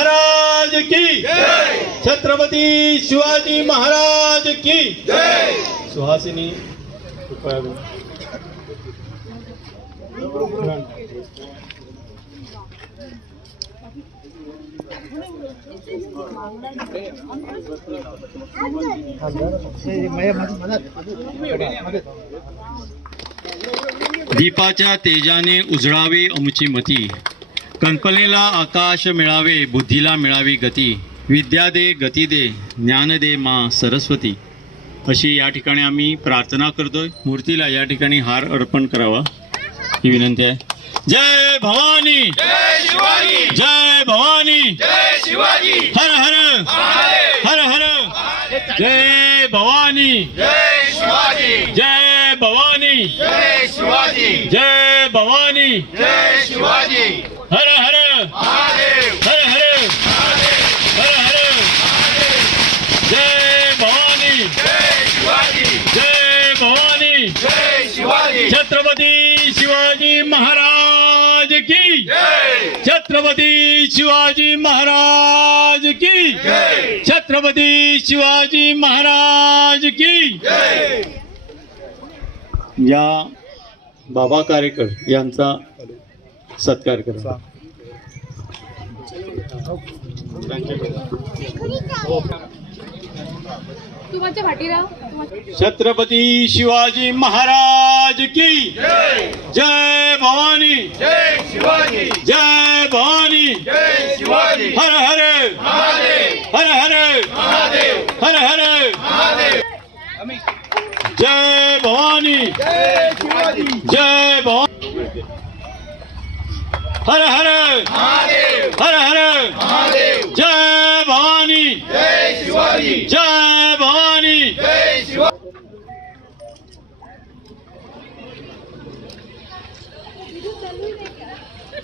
महाराज की। छत्रपती शिवाजी महाराज की। सुहासिनी. दीपाच्या तेजाने उजळावी अमुची मती. कल्पनेला आकाश मिळावे बुद्धीला मिळावी गती. विद्या दे गती दे ज्ञान दे मा सरस्वती. अशी या ठिकाणी आम्ही प्रार्थना करतोय. मूर्तीला या ठिकाणी हार अर्पण करावा. ही विनंती आहे. जय भवानी! जय भवानी! हर हर! हर हर! जय भवानी! जय भवानी! जय भवानी! छत्रपती शिवाजी महाराज की छत्रपती शिवाजी महाराज की या बाबा कारेकर यांचा सत्कार करा. छत्रपती शिवाजी महाराज की जय. भवानी. जय भवानी हर हर हर हर हर हर जय भवानी जय भवानी हर हर हर हर जय भवानी जय भवानी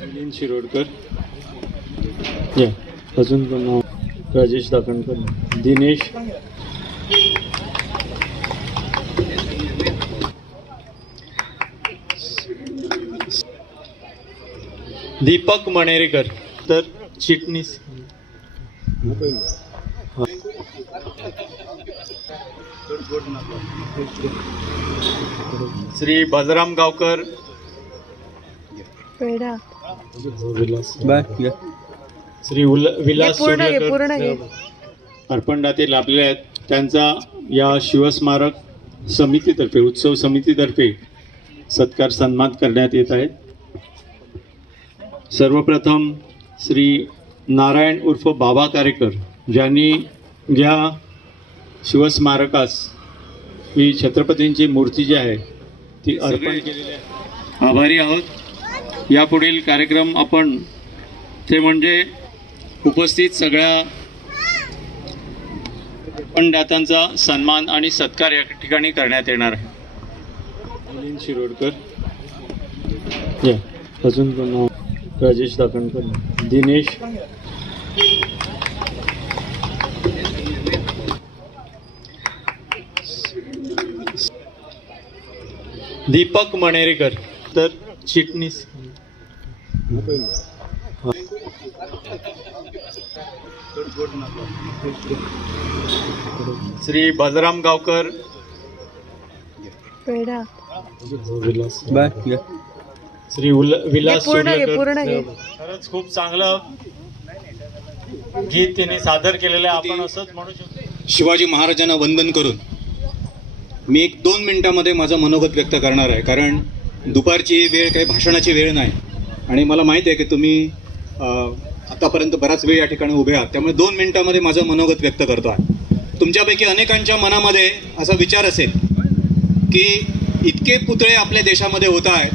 मिलिंद शिरोडकर. या. अजून नाव? राजेश दाखणकर दिनेश. दीपक मणेरेकर. तर चिटणीस. श्री बाजाराम गावकर. पेढा. श्री उल- विलास पूर्ण घे, सोनकर पूर्ण घे. अर्पणदाते लाभलेले आहेत. त्यांचा या शिवस्मारक समितीतर्फे उत्सव समितीतर्फे सत्कार सन्मान करण्यात येत आहे सर्वप्रथम श्री नारायण उर्फ बाबा कारेकर ज्यांनी या शिवस्मारकास ही छत्रपतींची मूर्ती जी आहे ती अर्पण केलेली आहे. आभारी आहोत. यापुढील कार्यक्रम आपण ते म्हणजे उपस्थित सगळ्या दात्यांचा सन्मान आणि सत्कार या ठिकाणी करण्यात येणार आहे. मिलिंद शिरोडकर. या अजून कोण नाव? राजेश दाखणकर दिनेश. दीपक मणेरेकर तर चिटणीस. श्री बाजाराम गावकर. पेढा. श्री उल- विलास. खरंच खूप चांगलं गीत त्यांनी सादर केलेलं आहे आपण असंच म्हणू शकतो. शिवाजी महाराजांना वंदन करून मी एक दोन मिनिटामध्ये माझं मनोगत व्यक्त करणार आहे कारण दुपारची वेळ काही भाषणाची वेळ नाही. आणि मला माहीत आहे की तुम्ही आतापर्यंत बराच वेळ या ठिकाणी उभे आहात. त्यामुळे दोन मिनिटामध्ये माझं मनोगत व्यक्त करतो आहे. तुमच्यापैकी अनेकांच्या मनामध्ये असा विचार असेल की इतके पुतळे आपल्या देशामध्ये होत आहेत.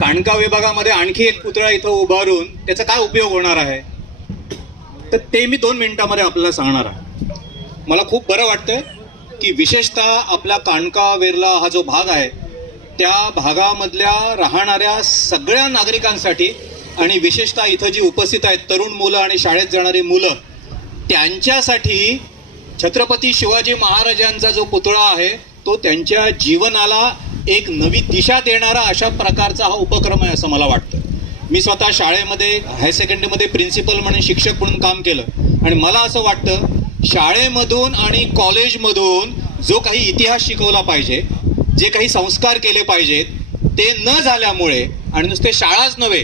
काणका विभागामध्ये आणखी एक पुतळा इथं उभारून त्याचा काय उपयोग होणार आहे? तर ते मी दोन मिनिटामध्ये आपल्याला सांगणार आहे. मला खूप बरं वाटतं की विशेषतः आपला काणका वेरला हा जो भाग आहे त्या भागामधल्या राहणाऱ्या सगळ्या नागरिकांसाठी आणि विशेषतः इथं जी उपस्थित आहेत तरुण मुलं आणि शाळेत जाणारी मुलं त्यांच्यासाठी छत्रपती शिवाजी महाराजांचा जो पुतळा आहे तो त्यांच्या जीवनाला एक नवी दिशा देणारा अशा प्रकारचा हा उपक्रम आहे असं मला वाटतं. मी स्वतः शाळेमध्ये हायर सेकंडरीमध्ये प्रिन्सिपल म्हणून शिक्षक म्हणून काम केलं. आणि मला असं वाटतं शाळेमधून आणि कॉलेजमधून जो काही इतिहास शिकवला पाहिजे जे काही संस्कार केले पाहिजेत ते न झाल्यामुळे आणि नुसते शाळाच नव्हे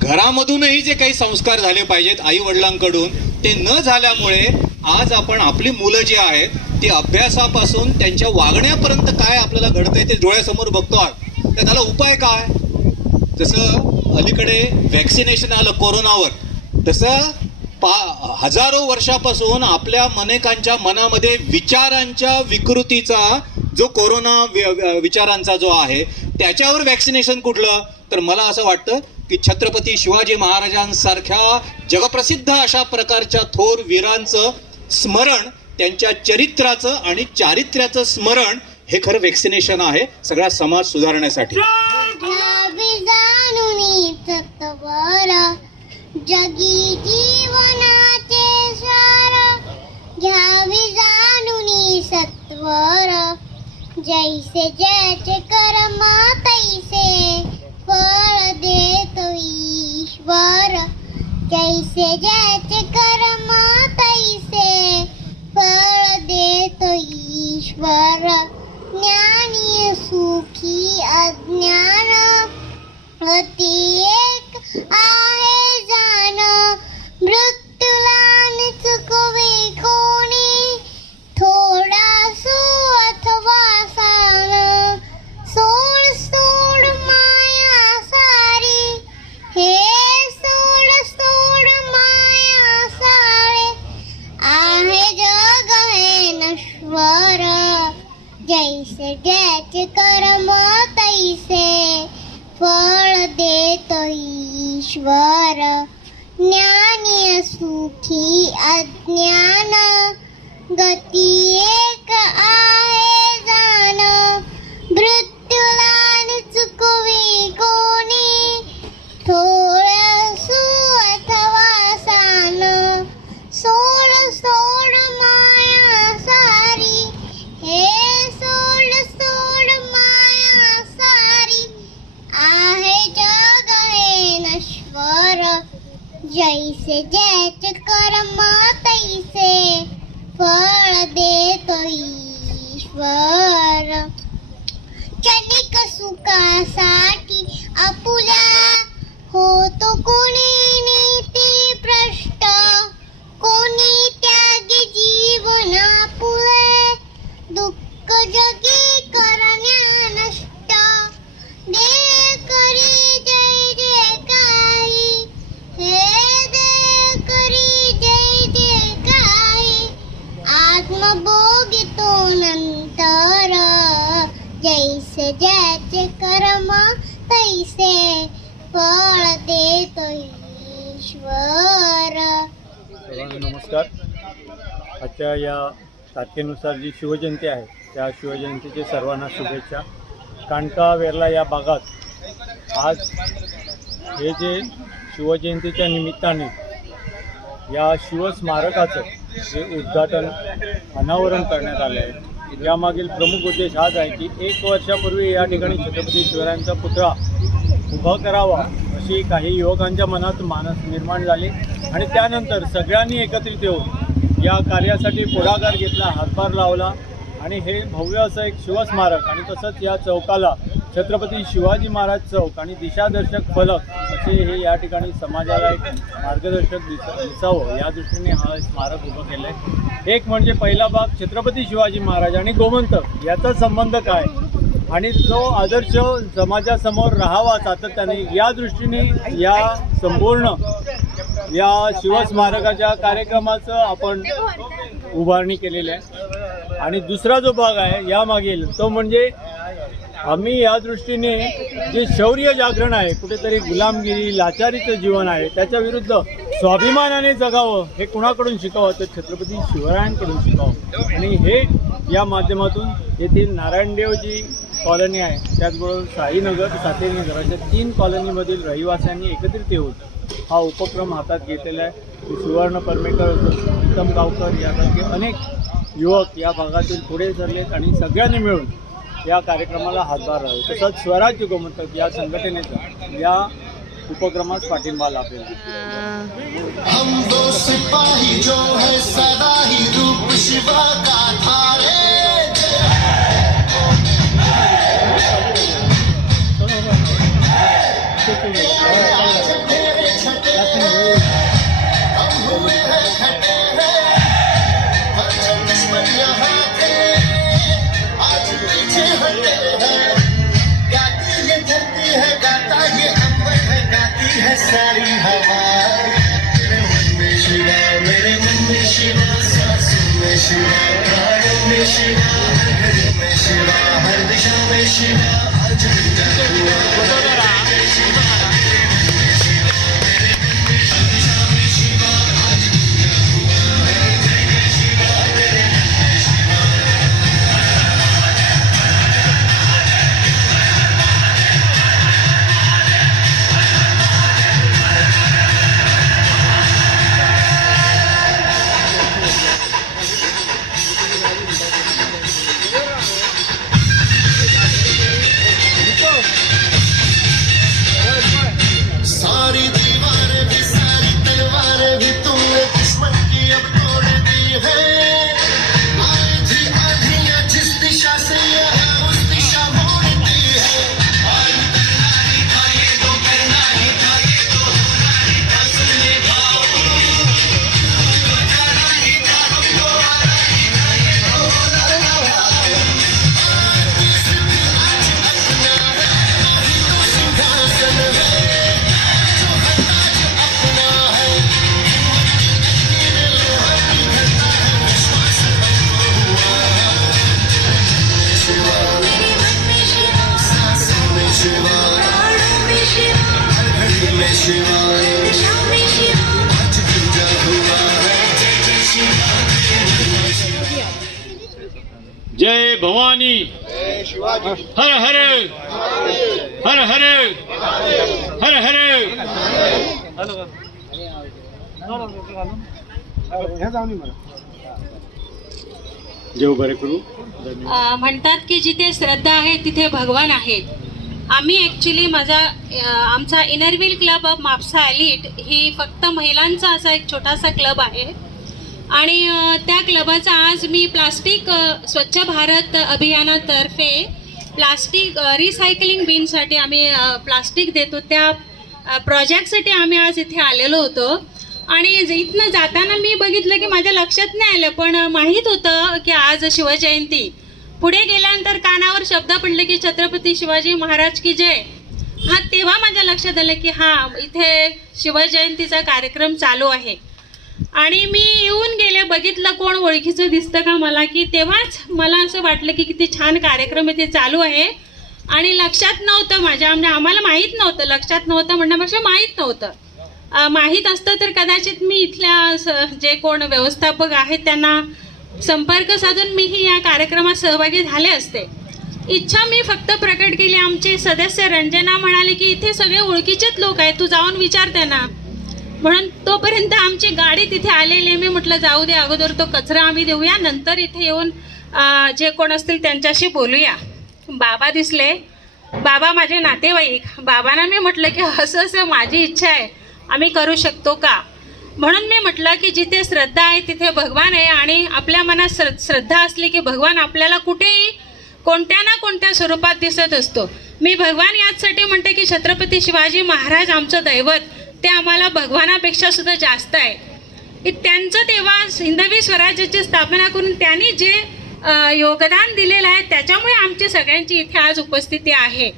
घरामधूनही जे काही संस्कार झाले पाहिजेत आई वडिलांकडून ते न झाल्यामुळे आज आपण आपली मुलं जी आहेत ती अभ्यासापासून त्यांच्या वागण्यापर्यंत काय आपल्याला घडतंय ते डोळ्यासमोर बघतो आहात तर त्याला उपाय काय? जसं अलीकडे वॅक्सिनेशन आलं कोरोनावर तसं पा हजारो वर्षापासून आपल्या मनेकांच्या मनामध्ये विचारांच्या विकृतीचा जो कोरोना विचारांचा जो आहे त्याच्यावर वॅक्सिनेशन कुठलं? तर मला असं वाटतं की छत्रपती शिवाजी महाराजांसारख्या जगप्रसिद्ध अशा प्रकारच्या थोर वीरांचं स्मरण त्यांच्या चरित्राचं आणि चारित्र्याचं स्मरण हे खरं वॅक्सिनेशन आहे. सगळा समाज सुधारण्यासाठी. घ्यावी जगी जीवनाचे सार. घ्यावी जाणून सत्वर जैसे ज्याचे कर्म तैसे फळ देतो ईश्वर। जैसे ज्याचे कर्म जैसे कर्म तैसे फळ देतो ईश्वर. ज्ञानी सुखी अज्ञान. गती एक आ नमस्कार. आजच्या या तारखेनुसार जी शिवजयंती आहे त्या शिवजयंतीचे सर्वांना शुभेच्छा. कांडका वेरला या भागात आज हे जे शिवजयंतीच्या निमित्ताने या शिवस्मारकाचं जे उद्घाटन अनावरण करण्यात आलं आहे यामागील प्रमुख उद्देश हाच आहे की एक वर्षापूर्वी या ठिकाणी छत्रपती शिवरायांचा पुतळा उभा करावा अशी काही युवकांच्या मनात मानस निर्माण झाली. आणि त्यानंतर सगळ्यांनी एकत्रित येऊन या कार्यासाठी पुढाकार घेतला हातभार लावला. आणि हे भव्य असं एक शिवस्मारक आणि तसंच या चौकाला छत्रपती शिवाजी महाराज चौक आणि दिशादर्शक फलक असे हे या ठिकाणी समाजाला एक मार्गदर्शक दिस दिसावं. या दृष्टीने हा स्मारक उभं केलं आहे एक म्हणजे पहिला भाग छत्रपती शिवाजी महाराज आणि गोमंतक याचा संबंध काय? आणि जो आदर्श समाजासमोर राहावा सातत्याने या दृष्टीने या संपूर्ण या शिवस्मारकाच्या कार्यक्रमाचं आपण उभारणी केलेली आहे. आणि दुसरा जो भाग आहे यामागील तो म्हणजे आम्ही या दृष्टीने जे शौर्य जागरण आहे कुठेतरी गुलामगिरी लाचारीचं जीवन आहे त्याच्या विरुद्ध स्वाभिमानाने जगावं हे कुणाकडून शिकावं तर छत्रपती शिवरायांकडून शिकावं. आणि हे या माध्यमातून येथील नारायणदेव जी कॉलनी आहे त्याचबरोबर साईनगर सातेरीनगर अशा तीन कॉलनीमधील रहिवाशांनी एकत्रित येऊन हा उपक्रम हातात घेतलेला आहे. सुवर्ण परमेकर उत्तम गावकर यासारखे अनेक युवक या भागातील पुढे सरलेत आणि सगळ्यांनी मिळून या कार्यक्रमाला हातभार लावला तसंच स्वराज्य गोमंतक या संघटनेचा या उपक्रमास पाठिंबा लाभेल. हम दो सिपाही जो है सदा ही रूप शिवा का धारे जय भवानी। हर हर। हर हर। हर हर। देव बरे करू। म्हणतात की जिथे श्रद्धा आहे तिथे भगवान आहेत. आम्ही ॲक्च्युली माझा आमचा Inner Wheel club of Mapusa ॲलिट ही फक्त महिलांचा असा एक छोटासा क्लब आहे. आणि त्या क्लबाचा आज मी प्लास्टिक स्वच्छ भारत अभियानातर्फे प्लास्टिक रिसायकलिंग बिनसाठी आम्ही प्लास्टिक देतो. त्या प्रोजेक्टसाठी आम्ही आज इथे आलेलो होतो. आणि इथनं जाताना मी बघितलं की माझ्या लक्षात नाही आलं पण माहीत होतं की आज शिवजयंती. पुढे गेल्यानंतर कानावर शब्द पडले की छत्रपती शिवाजी महाराज की जय. हा तेव्हा माझ्या लक्षात आलं की हां इथे शिवजयंतीचा कार्यक्रम चालू आहे. आणि मी येऊन गेले बघितलं कोण ओळखीचं दिसतं का मला की तेव्हाच मला असं वाटलं की किती छान कार्यक्रम इथे चालू आहे. आणि लक्षात नव्हतं माझ्या म्हणजे आम्हाला माहीत नव्हतं लक्षात नव्हतं म्हणण्यापेक्षा माहीत नव्हतं. माहीत असतं तर कदाचित मी इथल्या जे कोण व्यवस्थापक आहेत त्यांना संपर्क साधून मीही या कार्यक्रमात सहभागी झाले असते. इच्छा मी फक्त प्रकट केली. आमचे सदस्य रंजना म्हणाले की इथे सगळे ओळखीचेच लोक आहेत तू जाऊन विचार त्यांना. म्हणून तोपर्यंत आमची गाडी तिथे आलेली मी म्हटलं जाऊ दे अगोदर तो कचरा आम्ही देऊया नंतर इथे येऊन जे कोण असतील त्यांच्याशी बोलूया. बाबा दिसले. बाबा माझे नातेवाईक बाबांना मी म्हटलं की असं असं माझी इच्छा आहे आम्ही करू शकतो का? म्हणून मी म्हटलं की जिथे श्रद्धा आहे तिथे भगवान आहे आणि आपल्या मनात श्र श्रद्धा असली की भगवान आपल्याला कुठेही कोणत्या ना कोणत्या स्वरूपात दिसत असतो. मी भगवान याचसाठी म्हणते की छत्रपती शिवाजी महाराज आमचं दैवत. ते आम्हाला भगवानापेक्षा सुद्धा जास्त आहे. की त्यांचं तेव्हा हिंदवी स्वराज्याची स्थापना करून त्यांनी जे योगदान दिलेलं आहे त्याच्यामुळे आमची सगळ्यांची इथे आज उपस्थिती आहे.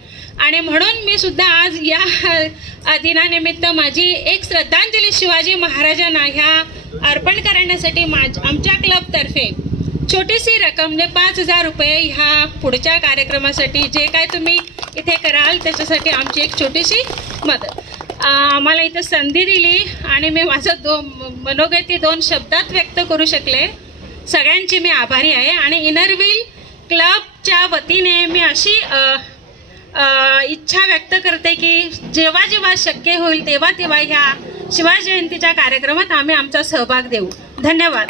आणि म्हणून मी सुद्धा आज या दिनानिमित्त माझी एक श्रद्धांजली शिवाजी महाराजांना ह्या अर्पण करण्यासाठी माझ आमच्या क्लबतर्फे छोटीशी रक्कम म्हणजे पाच हजार रुपये ह्या पुढच्या कार्यक्रमासाठी जे काय तुम्ही इथे कराल त्याच्यासाठी आमची एक छोटीशी मदत. आम्हाला इथं संधी दिली आणि मी माझं दो मनोगती दोन शब्दात व्यक्त करू शकले. सगळ्यांची मी आभारी आहे आणि इनरव्हील क्लबच्या वतीने मी अशी इच्छा व्यक्त करते की जेव्हा जेव्हा शक्य होईल तेव्हा तेव्हा ह्या शिवजयंतीच्या कार्यक्रमात आम्ही आमचा सहभाग देऊ. धन्यवाद.